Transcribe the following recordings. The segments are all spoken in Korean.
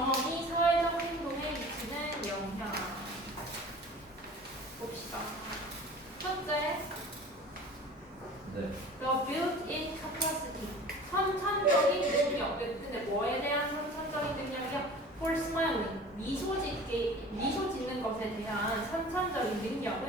경험이 사회적 행동에 미치는 영향. 봅시다. 첫째, 네. the built-in capacity. 선천적인 능력. 근데 뭐에 대한 선천적인 능력이요? For smiling. 미소 짓는 것에 대한 선천적인 능력은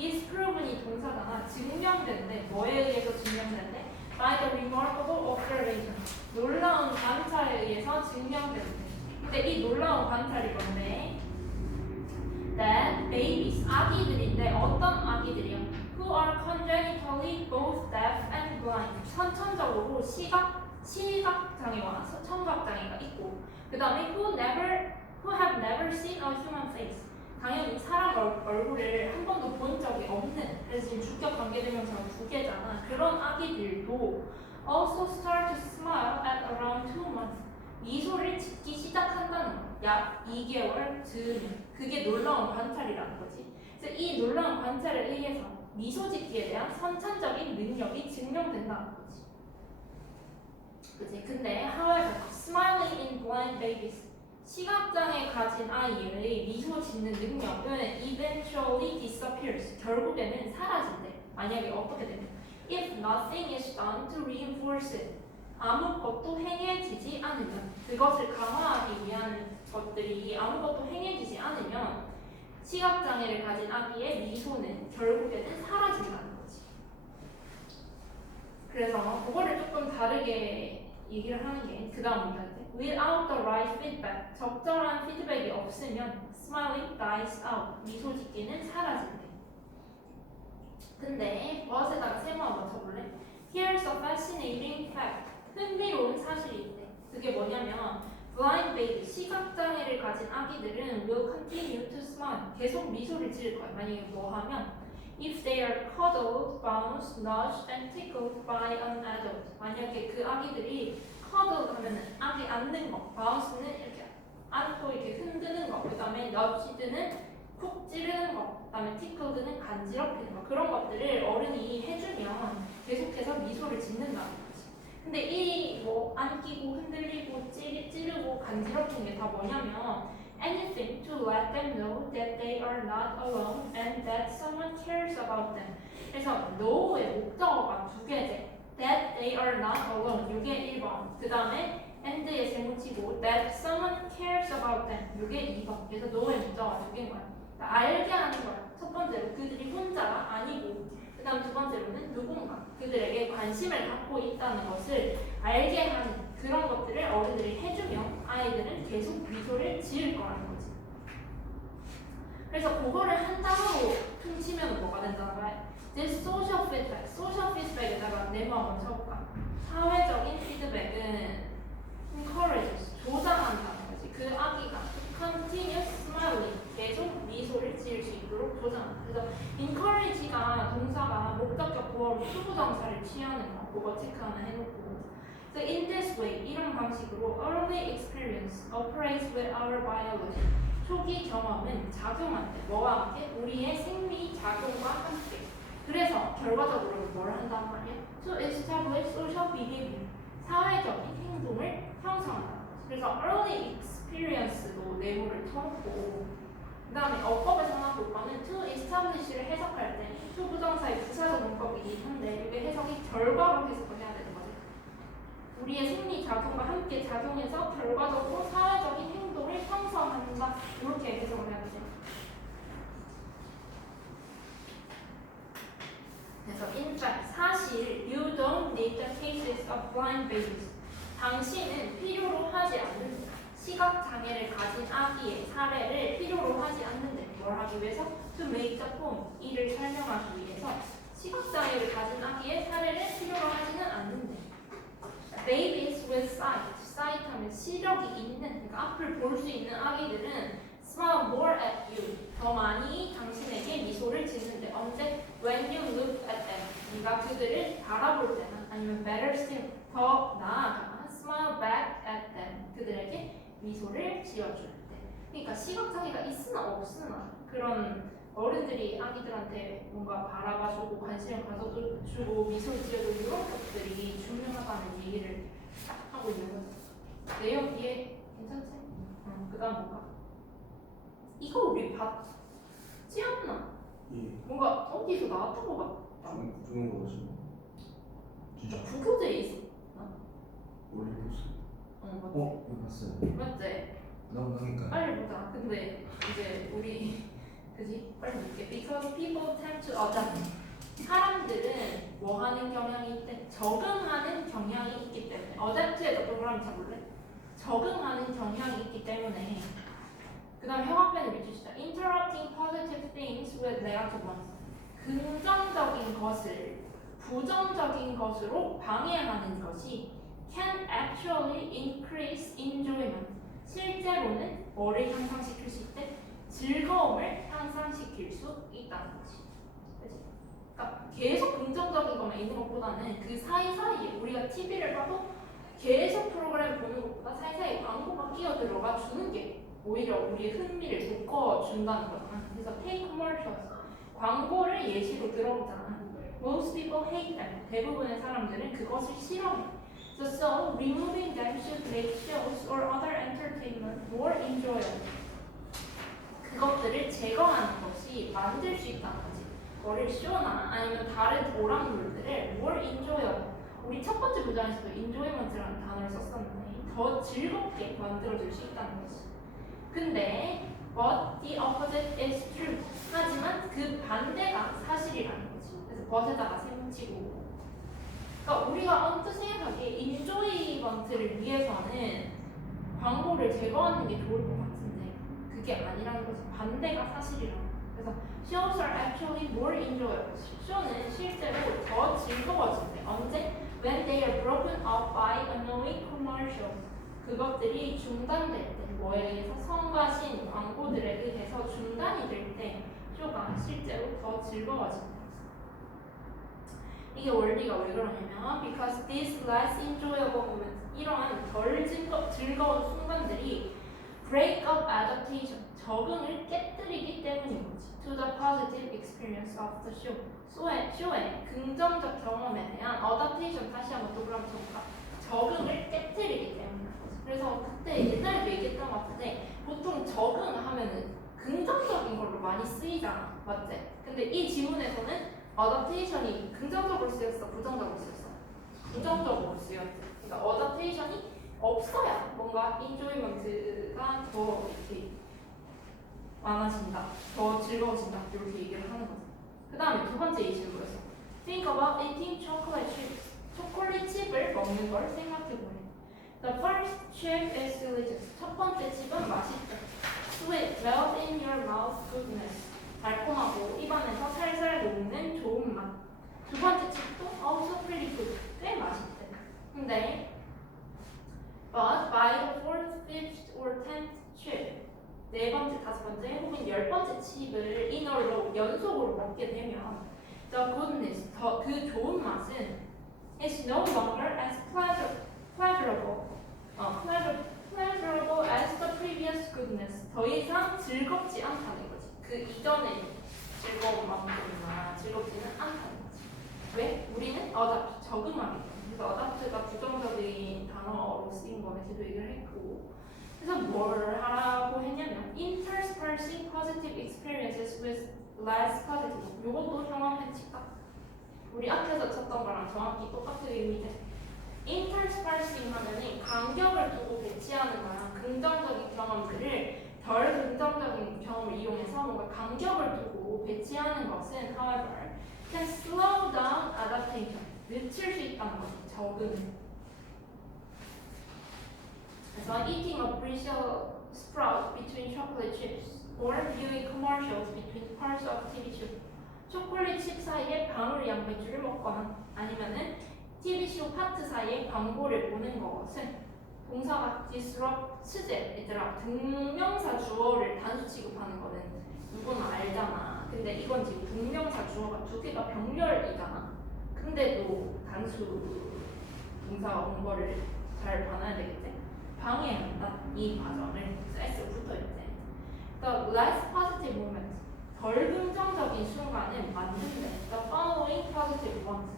is proven이 동사잖아. 증명된대. 뭐에 의해서 증명된대? By the remarkable observation. 놀라운 관찰에 의해서 증명된대. 근데 이 놀라운 관찰이 뭔데? That babies, 아기들인데 어떤 아기들이요? Who are congenitally both deaf and blind. 선천적으로 시각장애와 청각장애가 있고, 그 다음에 who have never seen a human face. 당연히 사람 얼굴을 한 번도 본 적이 없는, 그래서 지금 주격 관계대명사가 두 개잖아. 그런 아기들도 also start to smile at around 2 months. 미소를 짓기 시작한다는 거. 약 2개월 즈음. 그게 놀라운 관찰이라는 거지. 그래서 이 놀라운 관찰에 의해서 미소 짓기에 대한 선천적인 능력이 증명된다는 거지. 그치? 근데 however, smiling in blind babies. 시각장애 가진 아이의 미소 짓는 능력은 eventually disappears. 결국에는 사라진대. 만약에 어떻게 되면 if nothing is done to reinforce it. 아무것도 행해지지 않으면, 그것을 강화하기 위한 것들이 아무것도 행해지지 않으면 시각장애를 가진 아기의 미소는 결국에는 사라진다는 거지. 그래서 그거를 조금 다르게 얘기를 하는 게 그 다음 문제인데, without the right feedback. 적절한 피드백이 없으면 smiling dies out. 미소 짓기는 사라진대. 근데 버스에다가 세모 한번 쳐볼래? Here's a fascinating fact. 흥미로운 사실이 있대. 그게 뭐냐면 blind baby, 시각장애를 가진 아기들은 will continue to smile. 계속 미소를 지을 거야. 만약에 뭐 하면 if they are cuddled, bounced, nudged, and tickled by an adult. 만약에 그 아기들이 cuddled 하면은 아기 안는 거, bounced는 이렇게 안고 이렇게 흔드는 거, 그 다음에 nudged는 쿡 찌르는 거, 그 다음에 tickled는 간지럽히는 거, 그런 것들을 어른이 해주면 계속해서 미소를 짓는다는 거지. 근데 이 뭐 안기고 흔들리고 찌르고 간지럽히는 게 다 뭐냐면 anything to let them know that they are not alone and that someone cares about them. 그래서 know의 목적어가 두 개제. that they are not alone. 이게 1번. 그 다음에 and의 세모치고 that someone cares about them. 이게 2번. 그래서 know의 목적어가 두 개인 거야. 그러니까 알게 하는 거야. 첫 번째로 그들이 혼자가 아니고, 그 다음 두 번째로는 누군가 그들에게 관심을 갖고 있다는 것을 알게 하는 그런 것들을 어른들이 해주면 아이들은 계속 미소를 지을 거라는 거지. 그래서 그거를 한 단어로 퉁치면 뭐가 된다는 거야? This social feedback. social feedback에다가 네모 한번 쳐볼까? 사회적인 피드백은 encourages, 조장한다는 거지. 그 아기가 continuous smiling, 계속 미소를 지을 수 있도록 조장한다. 그래서 encourage가 동사가 목적격 보어로 투부정사를 취하는 거, 그거 체크 하나 해놓고. So in this way, 이런 방식으로 early experience operates with our biology. 초기 경험은 작용한대. 뭐와 함께? 우리의 생리 작용과 함께. 그래서 결과적으로 뭘 한단 말이야? To establish social behavior. 사회적인 행동을 형성한다. 그래서 early experience도 네모를 쳐놓고, 그 다음에 어법에서 하나 볼 거는 to establish를 해석할 때 to 부정사의 부사적 문법이긴 한데 이게 해석이 결과로 해석을 해야 되는 거지. 우리의 생리 작용과 함께 작용해서 결과적으로 사회적인 행동을 형성한다. 이렇게 해석을 해야 되죠. 그래서 in fact, 사실 you don't need the cases of blind babies. 당신은 필요로 하지 않는다. 시각장애를 가진 아기의 사례를 필요로 하지 않는데 뭘 하기 위해서? To make the point. 이를 설명하기 위해서 시각장애를 가진 아기의 사례를 필요로 하지는 않는데 Babies with sight. sight 하면 시력이 있는, 그러니까 앞을 볼 수 있는 아기들은 smile more at you. 더 많이 당신에게 미소를 짓는데 언제? When you look at them. 네가 그들을 바라볼 때나 아니면 better still, 더 나아가 smile back at them. 그들에게 미소를 지어줄 때. 그러니까 시각장애가 있으나 없으나 그런 어른들이 아기들한테 뭔가 바라봐주고 관심을 가져주고 미소를 지어주고 이런 것들이 중요하다는 얘기를 딱 하고 있는 거죠. 내용 이해 괜찮지? 그다음 뭐가? 이거 우리 봤지 않나? 예. 뭔가 어디서 나왔던 것 같다. 좋은 거 같습니다. 진짜? 부교재에 있어. 원래 봤어요. 맞지? 이거 봤어요. 맞지? 그러니까. 빨리 보자. 근데 이제 우리 그지? 빨리 볼게. Because people tend to adapt. 사람들은 뭐 하는 경향이 있대? 적응하는 경향이 있기 때문에. adapt에서 동그라미 잡을래? 적응하는 경향이 있기 때문에. 그 다음 형광펜을 밑주시다. Interrupting positive things with negative ones. 긍정적인 것을 부정적인 것으로 방해하는 것이 can actually increase enjoyment. 실제로는 뭐를 향상시킬 수 있대? 즐거움을 향상시킬 수 있다는 거지. 그치? 그러니까 계속 긍정적인 것만 있는 것보다는 그 사이사이에 우리가 TV를 봐도 계속 프로그램 보는 것보다 사이사이에 광고가 끼어들어가 주는 게 오히려 우리의 흥미를 돋궈준다는 거잖아. 그래서 take commercials. 광고를 예시로 들어보잖아. Most people hate them. 대부분의 사람들은 그것을 싫어해. So removing them should make shows or other entertainment more enjoyable. 그것들을 제거하는 것이 만들 수 있다는 거지. 뭐를 쇼나 아니면 다른 오락물들을 more enjoyable. 우리 첫 번째 문장에서도 enjoyment라는 단어를 썼었는데 더 즐겁게 만들어줄 수 있다는 거지. 근데 but the opposite is true. 하지만 그 반대가 사실이라는 거지. 그래서 but에다가 세붙이고. 그러니까 우리가 언뜻 생각하기에 인조이먼트를 위해서는 광고를 제거하는 게 좋을 것 같은데 그게 아니라는 거지. 반대가 사실이라는 거야. 그래서 shows are actually more enjoyable. 쇼는 실제로 더 즐거워진대. 언제? When they are broken up by annoying commercials. 그것들이 중단될 때, 뭐에 의해서 성가신 광고들에 의해서 중단이 될 때 쇼가 실제로 더 즐거워진다. 이게 원리가 왜 그러냐면 because these less enjoyable moments, 이러한 덜 즐거운 순간들이 break up adaptation, 적응을 깨뜨리기 때문인 거지. to the positive experience of the show. 쇼의 긍정적 경험에 대한 adaptation, 다시 한번 동그라미 쳐볼까? 적응을 깨뜨리기 때문인 거지. 그래서 그때 옛날에도 얘기했던 것 같은데 보통 적응하면은 긍정적인 걸로 많이 쓰이잖아, 맞지? 근데 이 지문에서는 어댑테이션이 긍정적으로 쓰였어, 부정적으로 쓰였어? 부정적으로 쓰였지. 그러니까 어댑테이션이 없어야 뭔가 인조이먼트가 더 이렇게 많아진다, 더 즐거워진다 이렇게 얘기를 하는 거죠. 그 다음에 두 번째 이 질문에서 Think about eating chocolate chips. 초콜릿 칩을 먹는 걸 생각해보래. The first chip is delicious. 첫 번째 칩은 맛있대. Sweet, melt in your mouth goodness. 달콤하고 입안에서 살살 녹는 좋은 맛. 두 번째 칩도 also pretty good. 꽤 맛있대. 근데 but by the fourth, fifth or tenth chip, 네 번째, 다섯 번째 혹은 열 번째 칩을 in a row, 연속으로 먹게 되면 the goodness, 그 좋은 맛은 is no longer as pleasurable as the previous goodness. 더 이상 즐겁지 않다는 거지. 그 이전의 즐거운 만큼이나 즐겁지는 않다는 거지. 왜? 우리는 어답트, 적응하기 때문에. 그래서 어답트가 부정적인 단어로 쓰인 거는 계속 얘기를 했고, 그래서 뭘 하라고 했냐면 interspersing positive experiences with less positive. 요것도 형광펜 칠까? 우리 앞에서 쳤던 거랑 정확히 똑같은 의미인데 interspersing 하면은 간격을 두고 배치하는 거랑 긍정적인 경험들을 덜 긍정적인 경험을 이용해서 뭔가 간격을 두고 배치하는 것은 however can slow down adaptation. 늦출 수 있다는 거지, 적응을. 그래서 eating a Brussels sprout between chocolate chips or viewing commercials between parts of TV show. 초콜릿 칩 사이에 방울 양배추를 먹거나 아니면은 TV쇼 파트 사이에 광고를 보는 것은 동사가 disrupt, 스제, 얘들아 등명사 주어를 단수 취급하는 거는 누구나 알잖아. 근데 이건 지금 등명사 주어가 두 개가 병렬이잖아. 근데도 단수 동사가 온 거를 잘 봐놔야 되겠지? 방해한다, 이 과정을. S 붙어있지. The less positive moment, 덜 긍정적인 순간을 만든대. The following positive ones,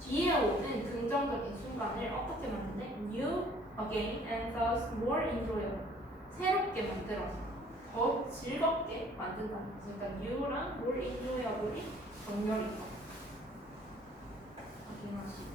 뒤에 오는 긍정적인 순간을 어떻게 만든대? New, again, and thus more enjoyable. 새롭게 만들어서 더 즐겁게 만든다는 거죠. 그러니까 new랑 more enjoyable이 정렬이죠. 확인하시고.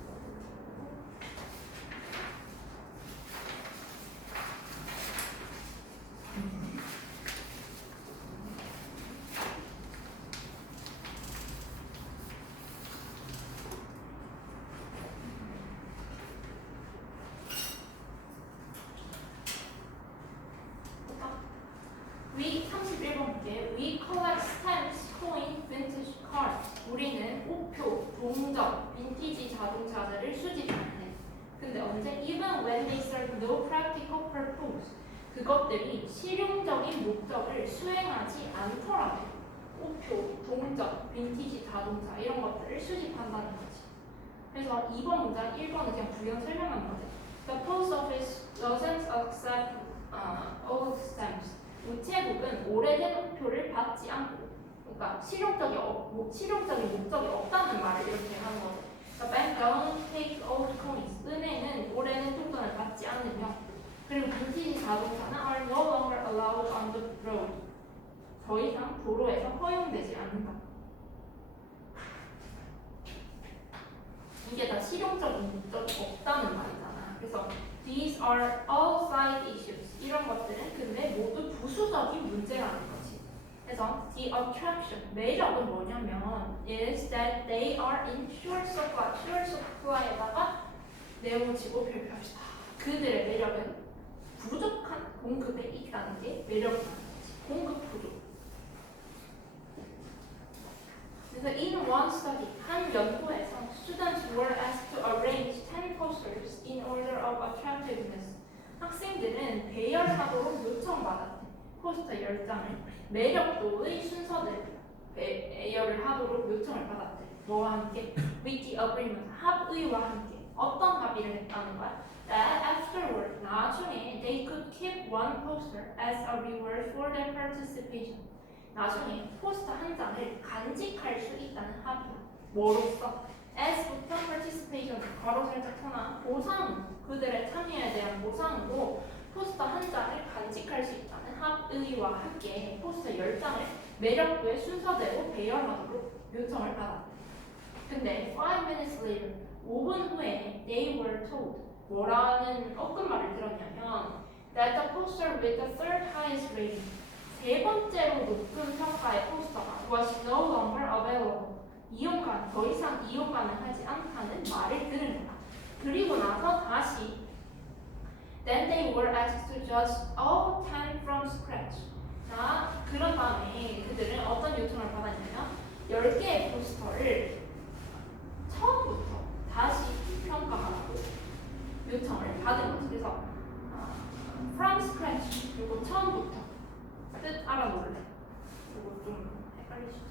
We 31번 볼게요. We collect stamps, coin, vintage cars. 우리는 우표, 동전, 빈티지 자동차들을 수집하네. 근데 언제? Even when they serve no practical purpose. 그것들이 실용적인 목적을 수행하지 않더라도 우표, 동전, 빈티지 자동차 이런 것들을 수집한다는 거지. 그래서 2번 문장 1번은 그냥 부연 설명하는 거지. The post office doesn't accept old stamps. 우체국은 오래된 우표를 받지 않고, 그러니까 실용적인 목적이 없다는 말을 이렇게 하는 거죠. The bank don't take old coins. 은행은 오래된 동전을 받지 않으며, 그리고 빈티지 자동차는 are no longer allowed on the road. 더 이상 도로에서 허용되지 않는다. 이게 다 실용적인 목적이 없다는 말이잖아. 그래서 these are all side issues. 이런 것들은 근데 모두 부수적인 문제라는 거지. 그래서 the attraction, 매력은 뭐냐면 is that they are in short supply. short supply에다가 내용지고 표현합시다. 그들의 매력은 부족한 공급에 있다는 게 매력이라는 거지. 공급 부족. 그래서 in one study, 한 연구에서 students were asked to arrange 10 posters in order of attractiveness. 학생들은 배열하도록 요청받았대. 포스터 10장을 매력도의 순서대로 배열을 하도록 요청을 받았대. 뭐와 함께? With the agreement, 합의와 함께. 어떤 합의를 했다는 거야? That afterward, 나중에 they could keep one poster as a reward for their participation. 나중에 포스터 한 장을 간직할 수 있다는 합의. 뭐로써? S부터 participation, 괄호 살짝 쳐놔. 보상, 그들의 참여에 대한 보상으로 포스터 한 장을 간직할 수 있다는 합의와 함께 포스터 10장을 매력도의 순서대로 배열하도록 요청을 받았대. 근데 5 minutes later, 5분 후에 they were told, 뭐라는 엇근말을 들었냐면 that the poster with the third highest rating, 세 번째로 높은 평가의 포스터가 was no longer available. 더 이상 이용 가능하지 않다는 말을 들은 거야. 그리고 나서 다시 then they were asked to judge all 10 from scratch. 자, 그런 다음에 그들은 어떤 요청을 받았냐면 10개의 포스터를 처음부터 다시 평가하라고 요청을 받은 거지. 그래서 from scratch, 그리고 처음부터 뜻 알아볼래? 이거 좀 헷갈리시죠?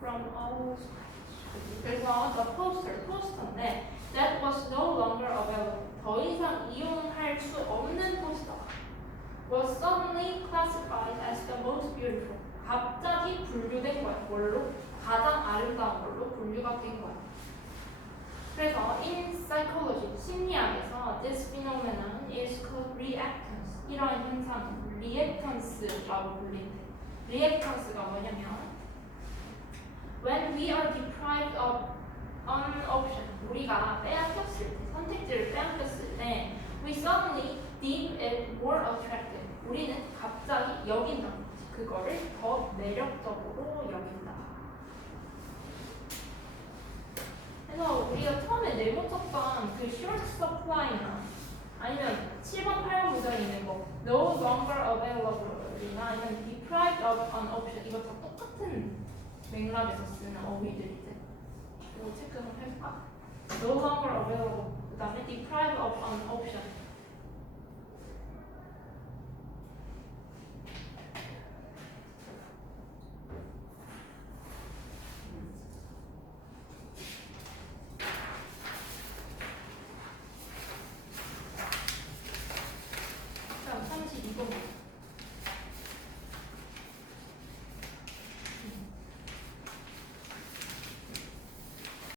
From all scratch. 그래서 the 포스터인데 that was no longer available. 더 이상 이용할 수 없는 포스터가 was suddenly classified as the most beautiful. 갑자기 분류된 거야. 뭘로? 가장 아름다운 걸로 분류가 된 거야. 그래서 in psychology, 심리학에서 this phenomenon is called reactance. 이러한 현상은 reactance라고 불린대. reactance가 뭐냐면 when we are deprived of an option, 우리가 빼앗겼을 때, 선택지를 빼앗겼을 때 we suddenly deem it more attractive. 우리는 갑자기 여긴다는 거지. 그거를 더 매력적으로 여긴다. 그래서 우리가 처음에 네모쳤던 그 short supply나 아니면 7번, 8번 문장에 있는 거 no longer available이나 아니면 deprived of an option, 이거 다 똑같은 맥락에서 쓰는 어휘들이지. 이거 체크 한번 해볼까? no longer available, 그 다음에 deprived of an option,